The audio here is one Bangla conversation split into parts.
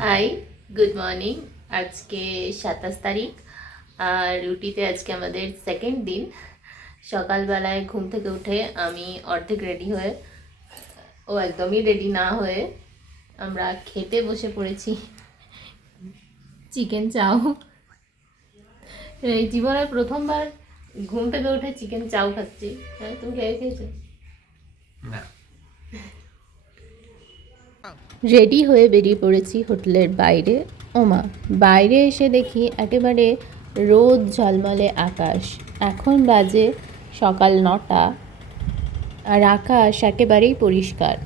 High, good morning. আজকে 27 তারিখ আর রুটিতে আজকে আমাদের সেকেন্ড দিন। সকালবেলায় ঘুম থেকে উঠে আমি অর্ধেক রেডি হয়ে, ও একদমই রেডি না হয়ে আমরা খেতে বসে পড়েছি চিকেন চাও। এই জীবনের প্রথমবার ঘুম থেকে উঠে চিকেন চাও খাচ্ছি। হ্যাঁ, তুমি খেয়েছো? না। রেডি হয়ে বেরিয়ে পড়েছি হোটেলের বাইরে। ওমা, বাইরে এসে দেখি একেবারে রোদ ঝলমলে আকাশ। এখন বাজে সকাল 9টা আর আকাশ একেবারেই পরিষ্কার।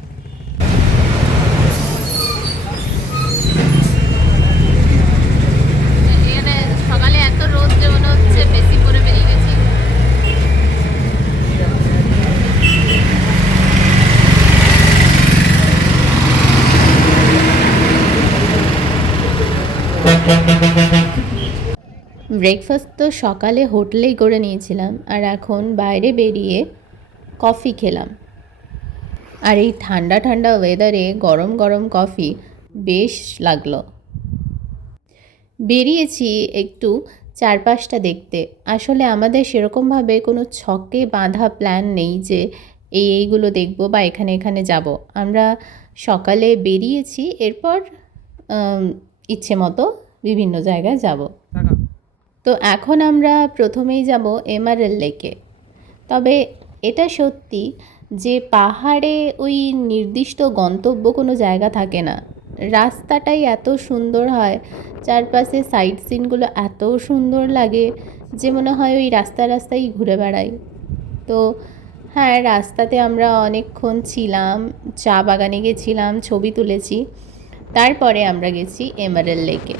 এখানে সকালে এত রোদ যে মনে হচ্ছে বেশি করে বেরিয়ে গেছি। ব্রেকফাস্ট তো সকালে হোটেলেই করে নিয়েছিলাম আর এখন বাইরে বেরিয়ে কফি খেলাম। আর এই ঠান্ডা ঠান্ডা ওয়েদারে গরম গরম কফি বেশ লাগলো। বেরিয়েছি একটু চারপাশটা দেখতে। আসলে আমাদের সেরকমভাবে কোনো ছকে বাঁধা প্ল্যান নেই যে এইগুলো দেখব বা এখানে এখানে যাব। আমরা সকালে বেরিয়েছি, এরপর ইচ্ছে মতো বিভিন্ন জায়গায় যাব। তো এখন আমরা প্রথমেই যাব এমআরএল লেকে। তবে এটা সত্যি যে পাহাড়ে ওই নির্দিষ্ট গন্তব্য কোনো জায়গা থাকে না। রাস্তাটাই এত সুন্দর হয়, চারপাশে সাইট সিনগুলো এত সুন্দর লাগে যে মনে হয় ওই রাস্তায় ঘুরে বেড়াই। তো হ্যাঁ, রাস্তাতে আমরা অনেকক্ষণ ছিলাম, চা বাগানে গেছিলাম, ছবি তুলেছি। তারপরে আমরা গেছি এমআরএল লেকে।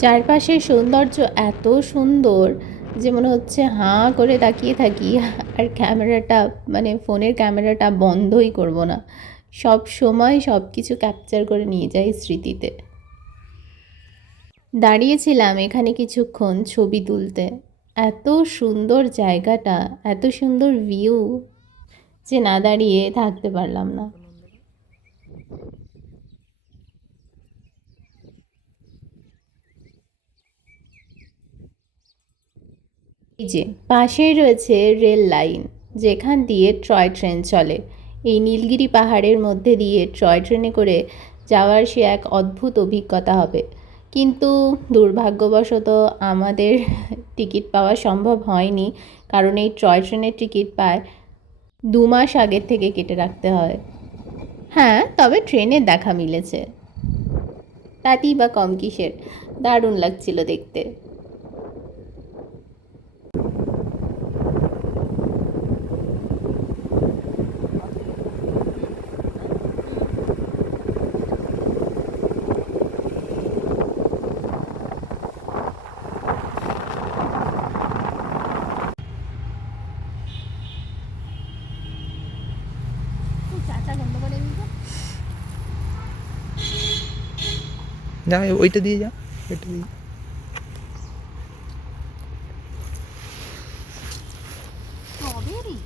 চারপাশের সৌন্দর্য এত সুন্দর যে মনে হচ্ছে হাঁ করে তাকিয়ে থাকি আর ক্যামেরাটা, মানে ফোনের ক্যামেরাটা বন্ধই করব না। সব সময় সব কিছু ক্যাপচার করে নিয়ে যাই স্মৃতিতে। দাঁড়িয়েছিলাম এখানে কিছুক্ষণ ছবি তুলতে। এত সুন্দর জায়গাটা, এত সুন্দর ভিউ যে না দাঁড়িয়ে থাকতে পারলাম না। এই যে পাশেই রয়েছে রেল লাইন, যেখান দিয়ে টয় ট্রেন চলে। এই নীলগিরি পাহাড়ের মধ্যে দিয়ে টয় ট্রেনে করে যাওয়ার সে এক অদ্ভুত অভিজ্ঞতা হবে। কিন্তু দুর্ভাগ্যবশত আমাদের টিকিট পাওয়া সম্ভব হয়নি, কারণ এই টয় ট্রেনের টিকিট পায় 2 মাস আগের থেকে কেটে রাখতে হয়। হ্যাঁ, তবে ট্রেনের দেখা মিলেছে, তাতেই বা কম কিসের। দারুণ লাগছিল দেখতে। যা ওইটা দিয়ে যা, ওইটা দিয়ে। স্ট্রবেরি?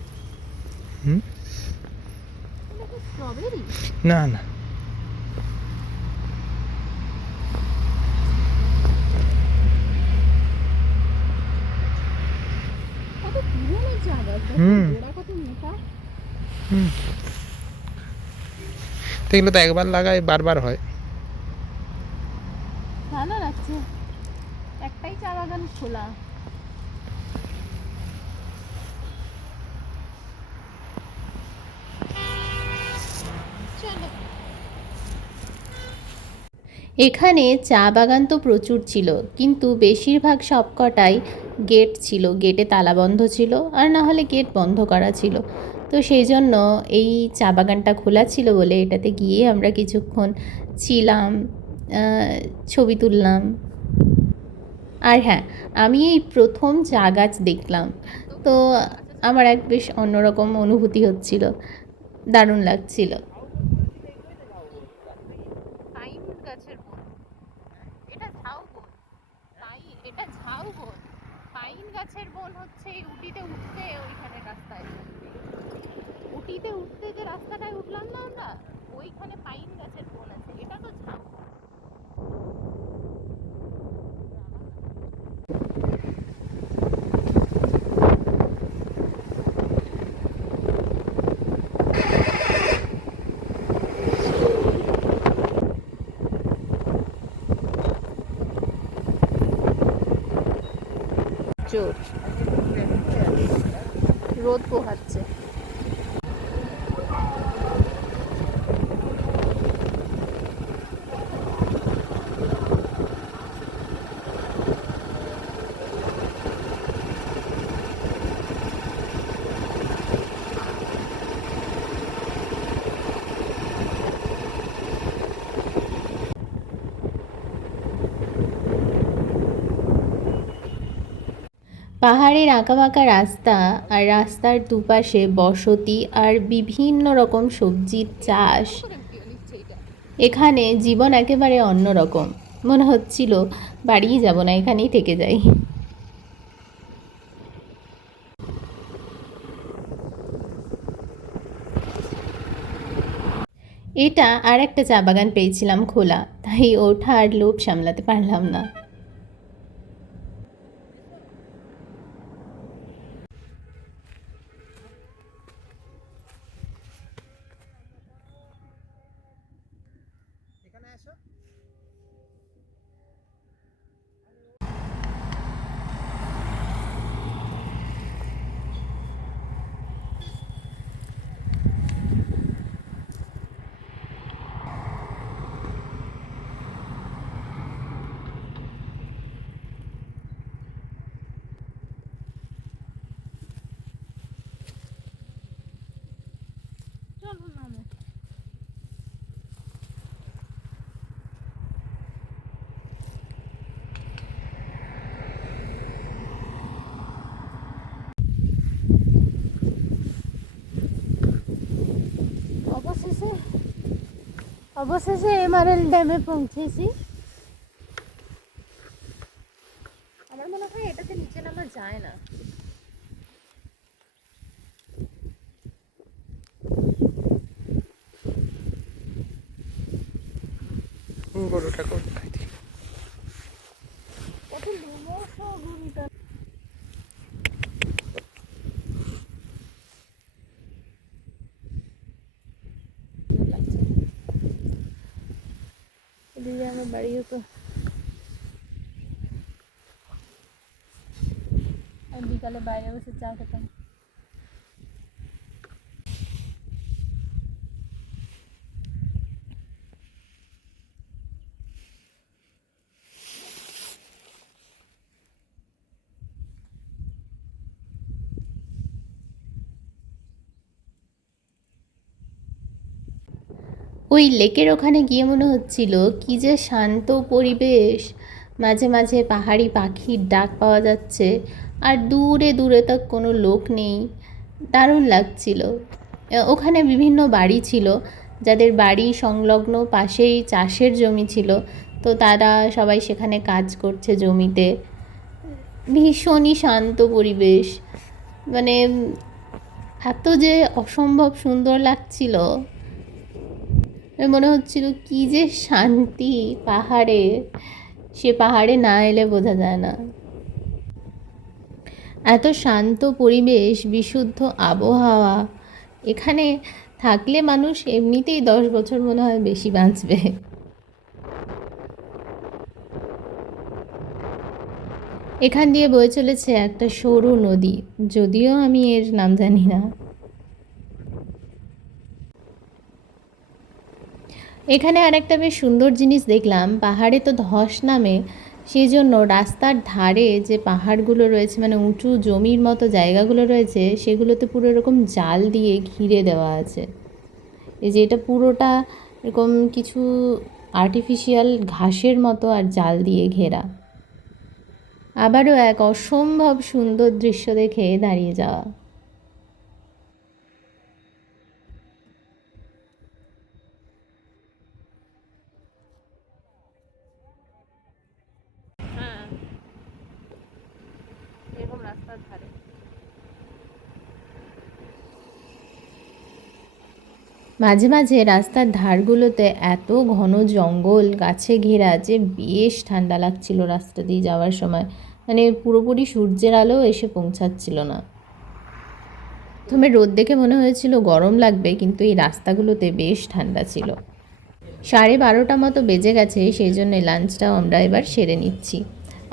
হুম, এটা কি স্ট্রবেরি? না না, কত পুরনো জায়গা, হুম গোড়া কত মোটা। হুম, তো এগুলো তো একবার লাগায় বারবার হয়। ভালো লাগছে, একটাই চা বাগান খোলা। চলো। এখানে চা বাগান তো প্রচুর ছিল, কিন্তু বেশিরভাগ সবকটাই গেট ছিল, গেটে তালাবন্ধ ছিল, আর না হলে গেট বন্ধ করা ছিল। তো সেই জন্য এই চা বাগানটা খোলা ছিল বলে এটাতে গিয়ে আমরা কিছুক্ষণ ছিলাম, ছবি তুললাম। আর হ্যাঁ, আমি এই প্রথম চা গাছ দেখলাম, তো আমার এক বেশ অন্যরকম অনুভূতি হচ্ছিল, দারুণ লাগছিল। পাইন গাছের বন, এটা ঝাউবন। এটা ঝাউবন। পাইন গাছের বন হচ্ছে এই উটিতে উঠতে ওইখানে রাস্তায়। উটিতে উঠতে যে রাস্তাটায় উঠলাম না আমরা, ওইখানে পাইন গাছের বন আছে। এটা তো জোর, রোদ পোহাচ্ছে। পাহাড়ের আঁকাবাঁকা রাস্তা আর রাস্তার দুপাশে বসতি আর বিভিন্ন রকম সবজির চাষ। এখানে জীবন একেবারে অন্যরকম। মনে হচ্ছিল বাড়িই যাব না, এখানেই থেকে যাই। এটা আর একটা চা বাগান পেয়েছিলাম খোলা, তাই ওঠার লোভ সামলাতে পারলাম না। অবশেষে এমআরএল ড্যামে পৌঁছেছি। আমার মনে হয় এটাতে নিচে নামা যায় না। গরুটা করে এদিকে আমার বাড়িও তো, বিকালে বাইরে বসে চা খেতাম। ওই লেকের ওখানে গিয়ে মনে হচ্ছিল কি যে শান্ত পরিবেশ, মাঝে মাঝে পাহাড়ি পাখির ডাক পাওয়া যাচ্ছে, আর দূরে দূরে তো কোনো লোক নেই। দারুণ লাগছিল। ওখানে বিভিন্ন বাড়ি ছিল, যাদের বাড়ি সংলগ্ন পাশেই চাষের জমি ছিল, তো তারা সবাই সেখানে কাজ করছে জমিতে। ভীষণই শান্ত পরিবেশ, মানে এত যে অসম্ভব সুন্দর লাগছিল। মনে হচ্ছিল কি যে শান্তি পাহাড়ে, সে পাহাড়ে না এলে বোঝা যায় না। এত শান্ত পরিবেশ, বিশুদ্ধ আবহাওয়া, এখানে থাকলে মানুষ এমনিতেই 10 বছর মনে হয় বেশি বাঁচবে। এখান দিয়ে বয়ে চলেছে একটা সরু নদী, যদিও আমি এর নাম জানি না। এখানে আরেকটা বেশ সুন্দর জিনিস দেখলাম, পাহাড়ে তো ধস নামে, সেই জন্য রাস্তার ধারে যে পাহাড়গুলো রয়েছে, মানে উঁচু জমির মতো জায়গাগুলো রয়েছে, সেগুলোতে পুরো এরকম জাল দিয়ে ঘিরে দেওয়া আছে। এই যে এটা পুরোটা এরকম কিছু আর্টিফিশিয়াল ঘাসের মতো আর জাল দিয়ে ঘেরা। আবারও এক অসম্ভব সুন্দর দৃশ্য দেখে দাঁড়িয়ে যাওয়া। এরকম রাস্তার ধারে মাঝে মাঝে রাস্তার ধারগুলোতে এত ঘন জঙ্গল গাছে ঘেরা যে বেশ ঠান্ডা লাগছিল রাস্তা দিয়ে যাওয়ার সময়, মানে পুরোপুরি সূর্যের আলো এসে পৌঁছাচ্ছিল না। প্রথমে রোদ দেখে মনে হয়েছিল গরম লাগবে, কিন্তু এই রাস্তাগুলোতে বেশ ঠান্ডা ছিল। 12:30 মতো বেজে গেছে, সেই জন্য লাঞ্চটাও আমরা এবার সেরে নিচ্ছি।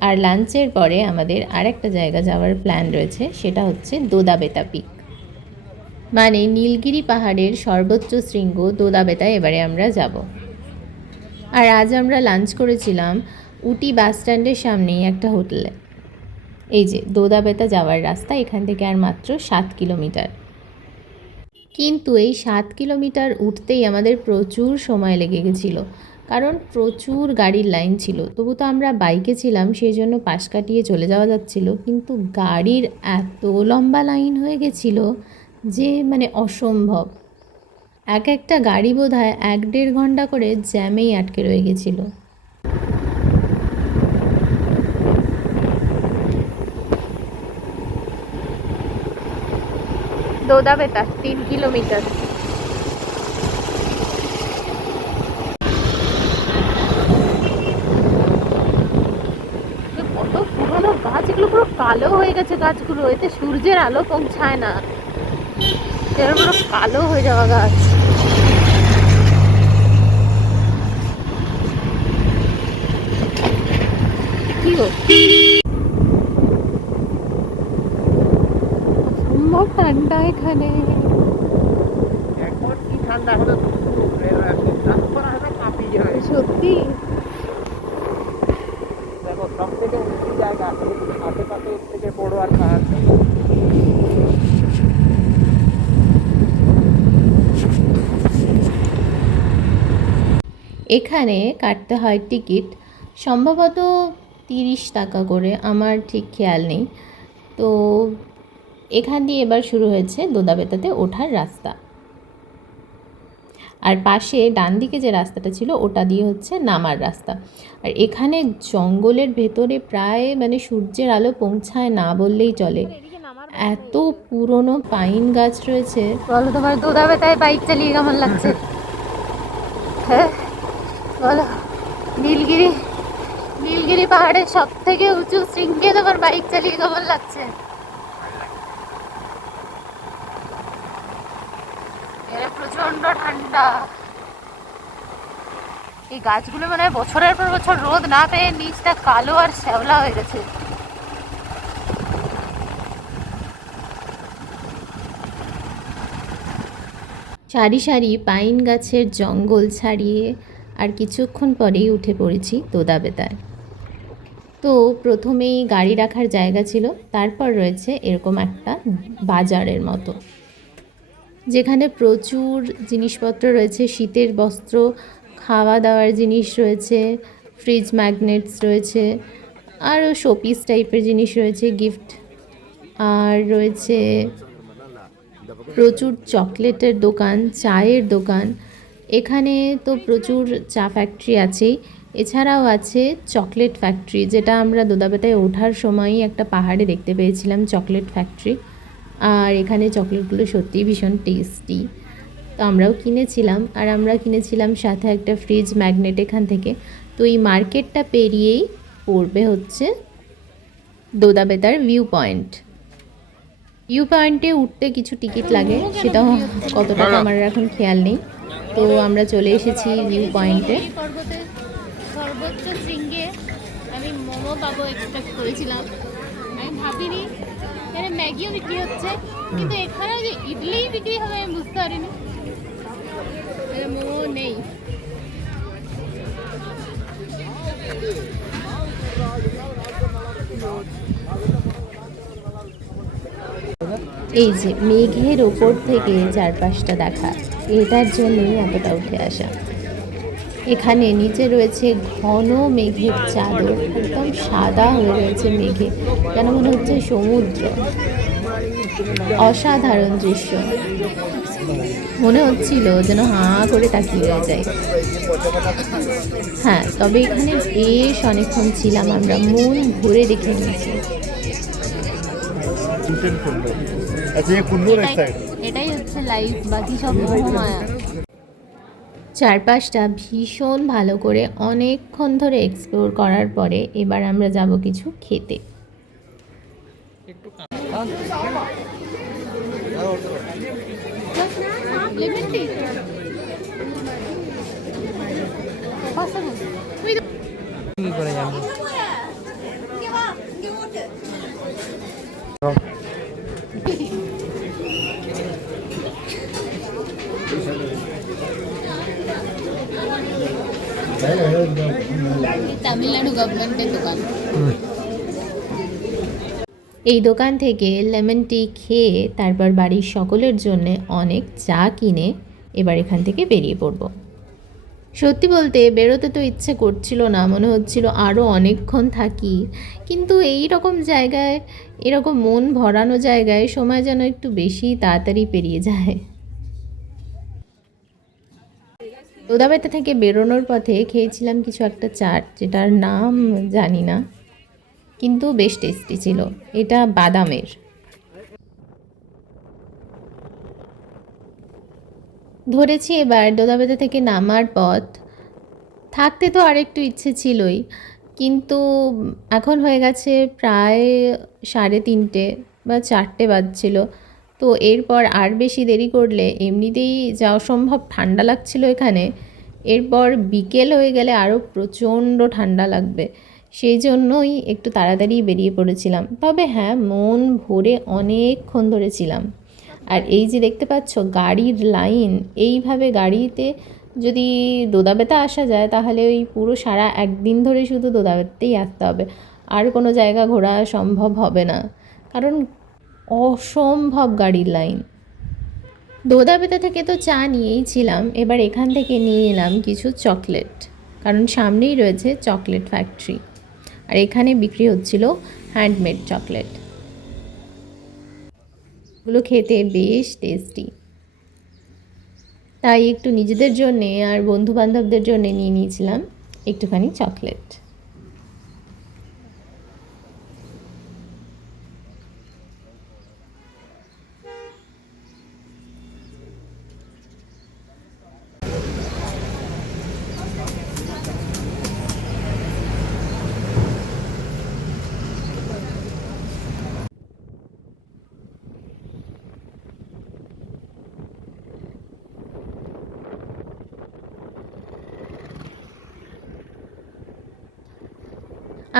আর লাঞ্চের পরে আমাদের আরেকটা জায়গা যাওয়ার প্ল্যান রয়েছে, সেটা হচ্ছে দোদাবেতা পিক, মানে নীলগিরি পাহাড়ের সর্বোচ্চ শৃঙ্গ দোদাবেতায় এবারে আমরা যাব। আর আজ আমরা লাঞ্চ করেছিলাম উটি বাস স্ট্যান্ডের সামনেই একটা হোটেলে। এই যে দোদাবেতা যাওয়ার রাস্তা, এখান থেকে আর মাত্র 7 কিলোমিটার। কিন্তু এই 7 কিলোমিটার উঠতেই আমাদের প্রচুর সময় লেগে গেছিলো, কারণ প্রচুর গাড়ির লাইন ছিল। তবু তো আমরা বাইকে ছিলাম, সেই জন্য পাশ কাটিয়ে চলে যাওয়া যাচ্ছিল, কিন্তু গাড়ির এত লম্বা লাইন হয়ে গেছিলো যে মানে অসম্ভব। এক একটা গাড়ি বোধহয় 1-1.5 ঘন্টা করে জ্যামেই আটকে রয়ে গেছিলো। দোদাবেতা 3 কিলোমিটার। কত পুরনো গাছ, এগুলো পুরো কালো হয়ে গেছে গাছগুলো, এতে সূর্যের আলো পৌঁছায় না, এর পুরো কালো হয়ে যাওয়া গাছ। কি গো অসম্ভব ঠান্ডা এখানে। এখন কি ঠান্ডা, এখন সত্যি দেখো সব থেকে উঁচু জায়গা, আশেপাশে এর থেকে বড় আর পাহাড় নেই। এখানে কাটতে হয় টিকিট, সম্ভবত 30 টাকা করে, আমার ঠিক খেয়াল নেই। তো এখান দিয়ে এবার শুরু হয়েছে দোদাবেতাতে ওঠার রাস্তা। আর পাশে ডান দিকে যে রাস্তাটা ছিল ওটা দিয়ে হচ্ছে নামার রাস্তা। আর এখানে জঙ্গলের ভেতরে প্রায় মানে সূর্যের আলো পৌঁছায় না বললেই চলে, এত পুরনো পাইন গাছ রয়েছে। বলো তোমার দোদাবেতায় বাইক চালিয়ে কেমন লাগছে? হ্যাঁ বলো, নীলগিরি পাহাড়ের সব থেকে উঁচু শৃঙ্গে তোমার বাইক চালিয়ে কেমন লাগছে? প্রচন্ড ঠান্ডা। এই গাছগুলো মানে বছরের পর বছর রোদ না পেয়ে নিচটা কালো আর শ্যাওলা হয়ে গেছে। সারি সারি পাইন গাছের জঙ্গল ছাড়িয়ে আর কিছুক্ষণ পরেই উঠে পড়েছি দোদাবেতায়। তো প্রথমেই গাড়ি রাখার জায়গা ছিল, তারপর রয়েছে এরকম একটা বাজারের মতো, যেখানে প্রচুর জিনিসপত্র রয়েছে, শীতের বস্ত্র, খাওয়া দাওয়ার জিনিস রয়েছে, ফ্রিজ ম্যাগনেটস রয়েছে, আরও শোপিস টাইপের জিনিস রয়েছে, গিফট, আর রয়েছে প্রচুর চকলেটের দোকান, চায়ের দোকান। এখানে তো প্রচুর চা ফ্যাক্টরি আছেই, এছাড়াও আছে চকলেট ফ্যাক্টরি, যেটা আমরা দোদাবেতায় ওঠার সময়ই একটা পাহাড়ে দেখতে পেয়েছিলাম চকলেট ফ্যাক্টরি। আর এখানে চকলেটগুলো সত্যিই ভীষণ টেস্টি, তো আমরাও কিনেছিলাম। আর আমরা কিনেছিলাম সাথে একটা ফ্রিজ ম্যাগনেট এখান থেকে। তো এই মার্কেটটা পেরিয়েই পড়বে হচ্ছে দোদাবেতার ভিউ পয়েন্ট। ভিউ পয়েন্টে উঠতে কিছু টিকিট লাগে, সেটাও কত টাকা আমার এখন খেয়াল নেই। তো আমরা চলে এসেছি ভিউ পয়েন্টে। পর্বতের সর্বোচ্চ শৃঙ্গে আমি মোমো পাবো এক্সপেক্ট করেছিলাম, আমি ভাবিনি এখানে ম্যাগিও বিক্রি হচ্ছে, কিন্তু এখানে যে ইডলি বিক্রি হবে আমি বুঝতে পারিনি, মোমো নেই। এই যে মেঘের ওপর থেকে চারপাশটা দেখা, এটার জন্যই এতটা উঠে আসা। এখানে নিচে রয়েছে ঘন মেঘের চাদর, একদম সাদা হয়ে রয়েছে মেঘে, যেন মনে হচ্ছে সমুদ্র। অসাধারণ দৃশ্য, মনে হচ্ছিল যেন হাঁ করে তাকিয়ে রয়ে যায়। হ্যাঁ, তবে এখানে বেশ অনেকক্ষণ ছিলাম আমরা, মন ভরে দেখে নিয়েছি। এটাই হচ্ছে লাইফ, বাকি সব মোহমায়া। চারপাশটা ভীষণ ভালো করে অনেকক্ষণ ধরে এক্সপ্লোর করার পরে এবার আমরা যাব কিছু খেতে। তামিলনাড়ু গভর্নমেন্টের দোকান। এই দোকান থেকে লেমন টি খেয়ে তারপর বাড়ির সকলের জন্য অনেক চা কিনে এবার এখান থেকে বেরিয়ে পড়ব। সত্যি বলতে বেরোতে তো ইচ্ছে করছিল না, মনে হচ্ছিল আরও অনেকক্ষণ থাকি, কিন্তু এই রকম জায়গায়, এরকম মন ভরানো জায়গায় সময় যেন একটু বেশি তাড়াতাড়ি পেরিয়ে যায়। লোদাবেতা থেকে বেরোনোর পথে খেয়েছিলাম কিছু একটা চাট, যেটার নাম জানি না, কিন্তু বেশ টেস্টি ছিল। এটা বাদামের। ধরেছি এবার দোদাবেতা থেকে নামার পথ। থাকতে তো আরেকটু ইচ্ছে ছিলই, কিন্তু এখন হয়ে গেছে প্রায় 3:30 বা 4টে বাজছিল। তো এরপর আর বেশি দেরি করলে এমনিতেই যা অসম্ভব ঠান্ডা লাগছিল এখানে, এরপর বিকেল হয়ে গেলে আরও প্রচণ্ড ঠান্ডা লাগবে। সেই জন্যই একটু তাড়াতাড়ি বেরিয়ে পড়েছিলাম। তবে হ্যাঁ, মন ভরে অনেকক্ষণ ধরেছিলাম। আর এই যে দেখতে পাচ্ছ গাড়ির লাইন, এইভাবে গাড়িতে যদি দোদাবেতা আসা যায় তাহলে ওই পুরো সারা একদিন ধরে শুধু দোদাবেতাতেই আসতে হবে, আর কোনো জায়গা ঘোরা সম্ভব হবে না, কারণ অসম্ভব গাড়ির লাইন। দোদাবেতা থেকে তো চা নিয়েই ছিলাম, এবার এখান থেকে নিয়ে নিলাম কিছু চকলেট, কারণ সামনেই রয়েছে চকলেট ফ্যাক্টরি, আর এখানে বিক্রি হচ্ছিল হ্যান্ডমেড চকলেট। এগুলো খেতে বেশ টেস্টি, তাই একটু নিজেদের জন্যে আর বন্ধুবান্ধবদের জন্যে নিয়ে নিয়েছিলাম একটুখানি চকলেট।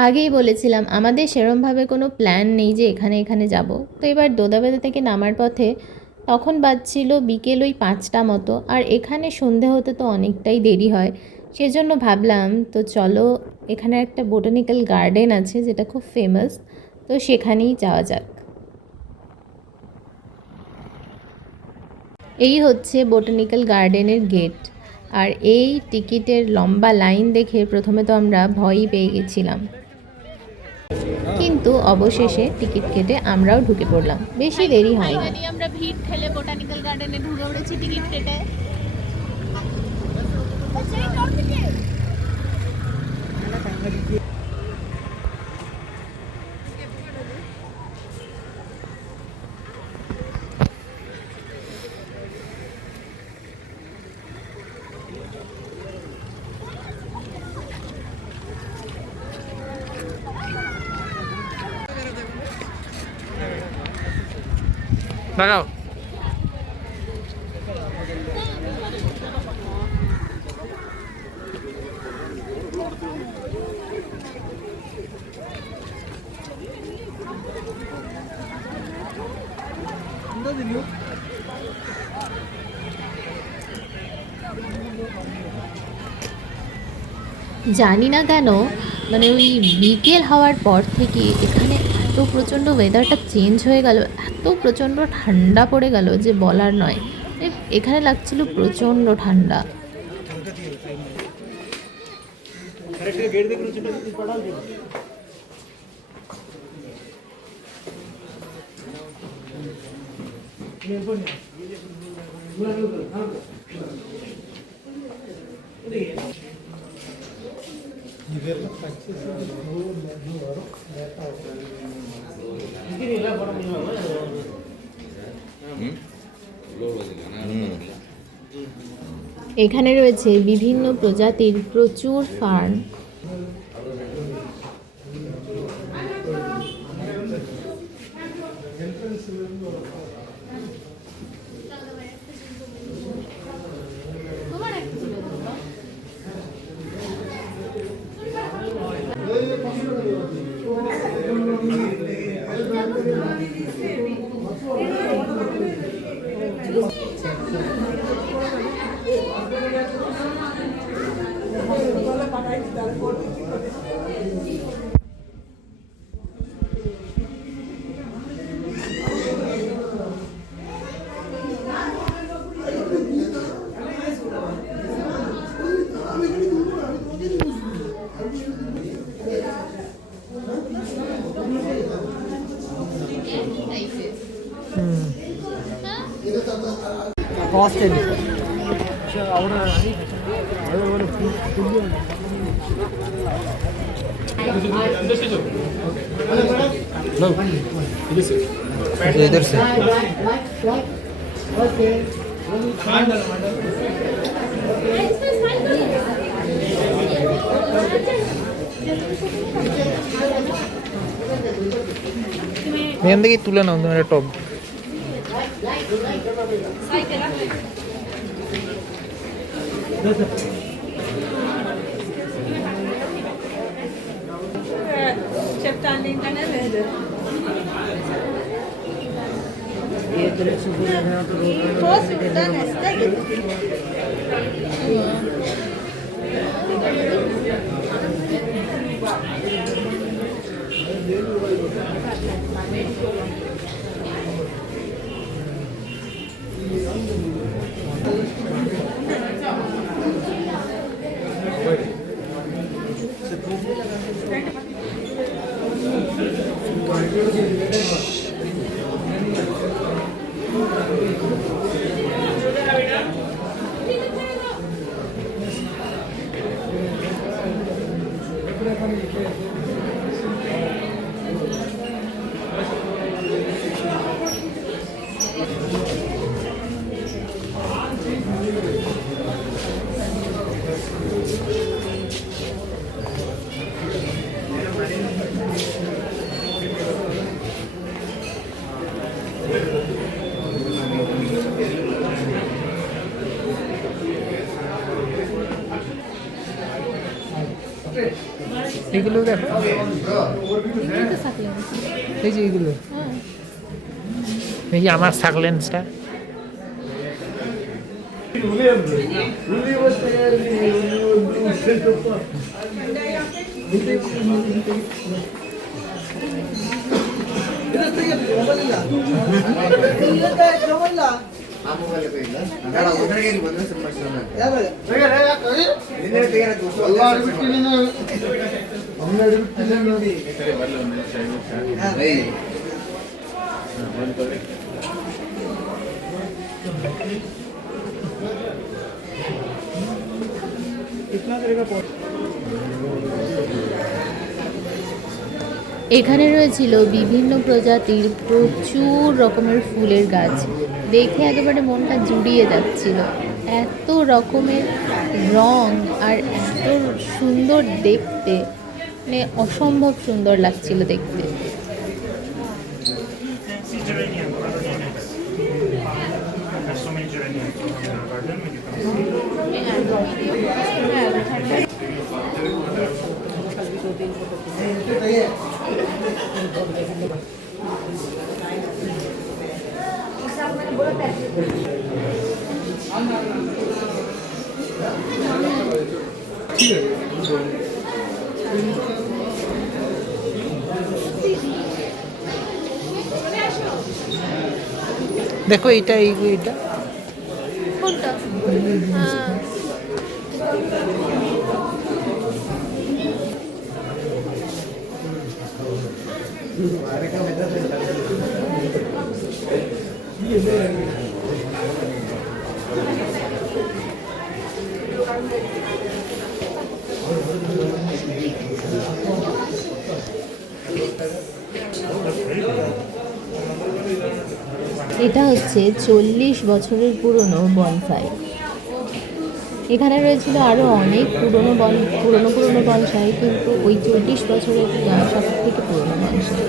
আগেই বলেছিলাম আমাদের সেরমভাবে কোনো প্ল্যান নেই যে এখানে এখানে যাব। তো এবার দোদাবেতা থেকে নামার পথে তখন বাজছিল বিকেল ওই 5টা মতো, আর এখানে সন্ধে হতে তো অনেকটাই দেরি হয়। সেজন্য ভাবলাম তো চলো, এখানে একটা বোটানিক্যাল গার্ডেন আছে যেটা খুব ফেমাস, তো সেখানেই যাওয়া যাক। এই হচ্ছে বোটানিক্যাল গার্ডেনের গেট, আর এই টিকিটের লম্বা লাইন দেখে প্রথমে তো আমরা ভয়ই পেয়ে গেছিলাম, কিন্তু অবশেষে টিকিট কেটে আমরাও ঢুকে পড়লাম। বেশি দেরি হয়নি। আমরা ভিড় ঠেলে বোটানিক্যাল গার্ডেনে ঢুকে পড়েছি টিকিট কেটে। লাগাও। জানি না কেন, মানে ওই বিকেল হওয়ার পর থেকে এখানে এত প্রচণ্ড ওয়েদারটা চেঞ্জ হয়ে গেল, এত প্রচণ্ড ঠান্ডা পড়ে গেল যে বলার নয়। এখানে লাগছিল প্রচণ্ড ঠান্ডা। এখানে রয়েছে বিভিন্ন প্রজাতির প্রচুর ফার্ন। ಕಾಸ್ಟಲ್ಲಿ इधर से నేను ఎందుకు తులనా ఉంది मेरा टॉप చెప్తాను ఇంటనే లేదు এগুলো দেখো এই যে এগুলো এই যে আমার সাকলেন্সটা এখানে রয়েছিল বিভিন্ন প্রজাতির প্রচুর রকমের ফুলের গাছ, দেখে একেবারে মনটা জুড়িয়ে যাচ্ছিল। এত রকমের রং আর এত সুন্দর দেখতে, মানে অসম্ভব সুন্দর লাগছিল দেখতে। দেখো এইটা এইটা কোনটা? এটা হচ্ছে 40 বছরের পুরনো বনসাই। এখানে রয়েছিল আরও অনেক পুরনো বনসাই, কিন্তু ওই 40 বছরের সব থেকে পুরনো বনসাই।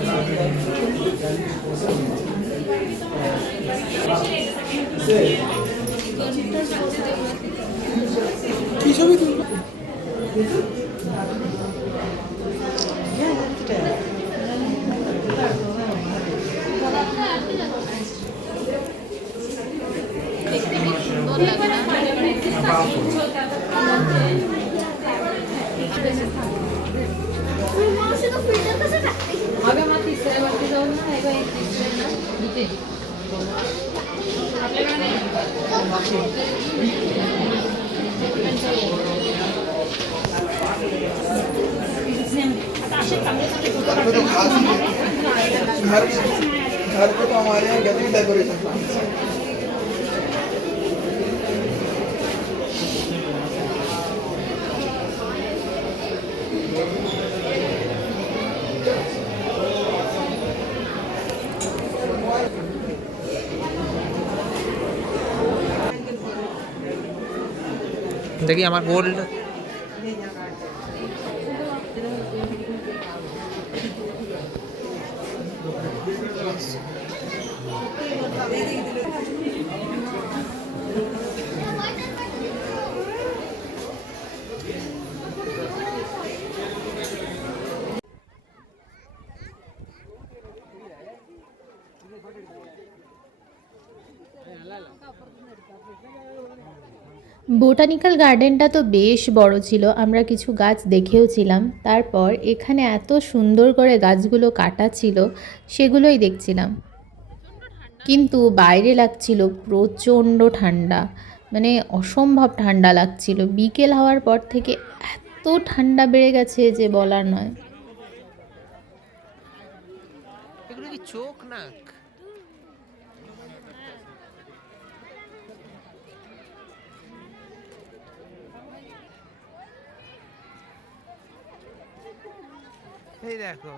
घर पे तो हमारे यहाँ डेकोरेशन দেখি আমার গোল্ড বোটানিক্যাল গার্ডেনটা তো বেশ বড় ছিল, আমরা কিছু গাছ দেখেও ছিলাম। তারপর এখানে এত সুন্দর করে গাছগুলো কাটা ছিল, সেগুলোই দেখছিলাম। কিন্তু বাইরে লাগছিল প্রচণ্ড ঠান্ডা, মানে অসম্ভব ঠান্ডা লাগছিল। বিকেল হওয়ার পর থেকে এত ঠান্ডা বেড়ে গেছে যে বলার নয়। এগুলো কি চোখ নাক? এই দেখো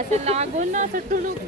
असं लागून ना असं टुलूक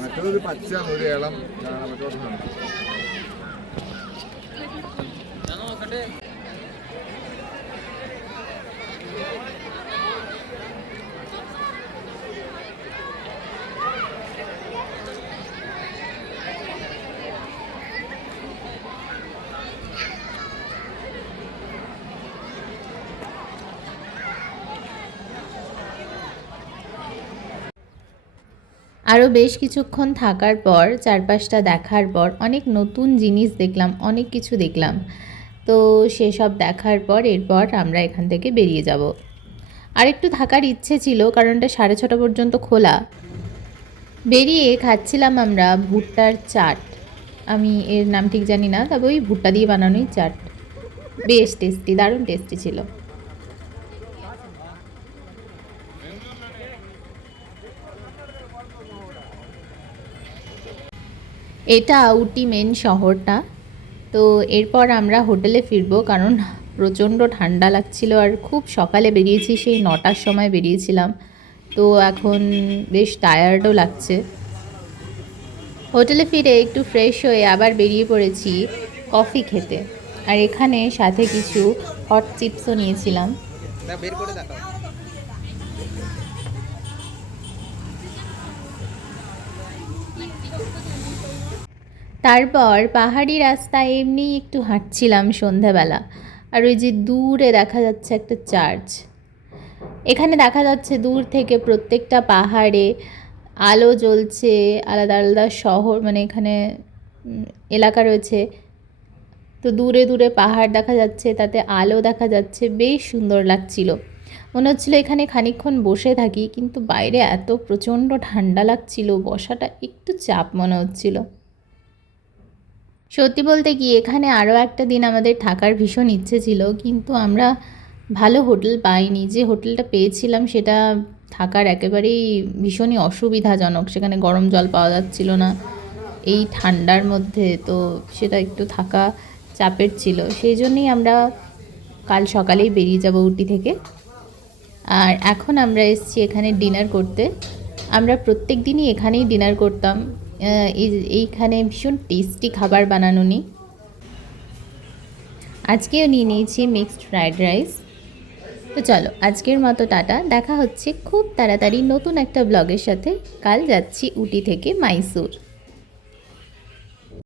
മറ്റൊരു പച്ച ഒരു ഇളം മറ്റോട്ട് আরও বেশ কিছুক্ষণ থাকার পর, চারপাশটা দেখার পর অনেক নতুন জিনিস দেখলাম, অনেক কিছু দেখলাম। তো সেসব দেখার পর এরপর আমরা এখান থেকে বেরিয়ে যাব। আর একটু থাকার ইচ্ছে ছিল, কারণটা 6:30 পর্যন্ত খোলা। বেরিয়ে খাচ্ছিলাম আমরা ভুট্টার চাট। আমি এর নাম ঠিক জানি না, তবে ওই ভুট্টা দিয়ে বানানোই চাট। বেশ টেস্টি, দারুণ টেস্টি ছিল। এটা উটি মেন শহরটা। তো এরপর আমরা হোটেলে ফিরবো, কারণ প্রচণ্ড ঠান্ডা লাগছিল আর খুব সকালে বেরিয়েছি, সেই 9টার সময় বেরিয়েছিলাম। তো এখন বেশ টায়ার্ডও লাগছে। হোটেলে ফিরে একটু ফ্রেশ হয়ে আবার বেরিয়ে পড়েছি কফি খেতে। আর এখানে সাথে কিছু হট চিপসও নিয়েছিলাম। বের করে দেখাও। তারপর পাহাড়ি রাস্তায় এমনি একটু হাঁটছিলাম সন্ধ্যাবেলা। আর ওই যে দূরে দেখা যাচ্ছে একটা চার্চ। এখানে দেখা যাচ্ছে দূর থেকে প্রত্যেকটা পাহাড়ে আলো জ্বলছে, আলাদা আলাদা শহর, মানে এখানে এলাকা রয়েছে। তো দূরে দূরে পাহাড় দেখা যাচ্ছে, তাতে আলো দেখা যাচ্ছে, বেশ সুন্দর লাগছিল। মনে হচ্ছিল এখানে খানিকক্ষণ বসে থাকি, কিন্তু বাইরে এত প্রচণ্ড ঠান্ডা লাগছিল, বসাটা একটু চাপ মনে হচ্ছিল। সত্যি বলতে কি এখানে আরও একটা দিন আমাদের থাকার ভীষণ ইচ্ছে ছিল, কিন্তু আমরা ভালো হোটেল পাইনি। যে হোটেলটা পেয়েছিলাম সেটা থাকার একেবারেই ভীষণই অসুবিধাজনক। সেখানে গরম জল পাওয়া যাচ্ছিল না এই ঠান্ডার মধ্যে, তো সেটা একটু থাকা চাপের ছিল। সেই জন্যই আমরা কাল সকালেই বেরিয়ে যাব উটি থেকে। আর এখন আমরা এসেছি এখানে ডিনার করতে। আমরা প্রত্যেক দিনই এখানেই ডিনার করতাম। এইখানে ভীষণ টেস্টি খাবার বানানো নি। আজকেও নিয়ে নিয়েছি মিক্সড ফ্রাইড রাইস। তো চলো আজকের মতো টাটা, দেখা হচ্ছে খুব তাড়াতাড়ি নতুন একটা ব্লগের সাথে। কাল যাচ্ছি উটি থেকে মাইসোর।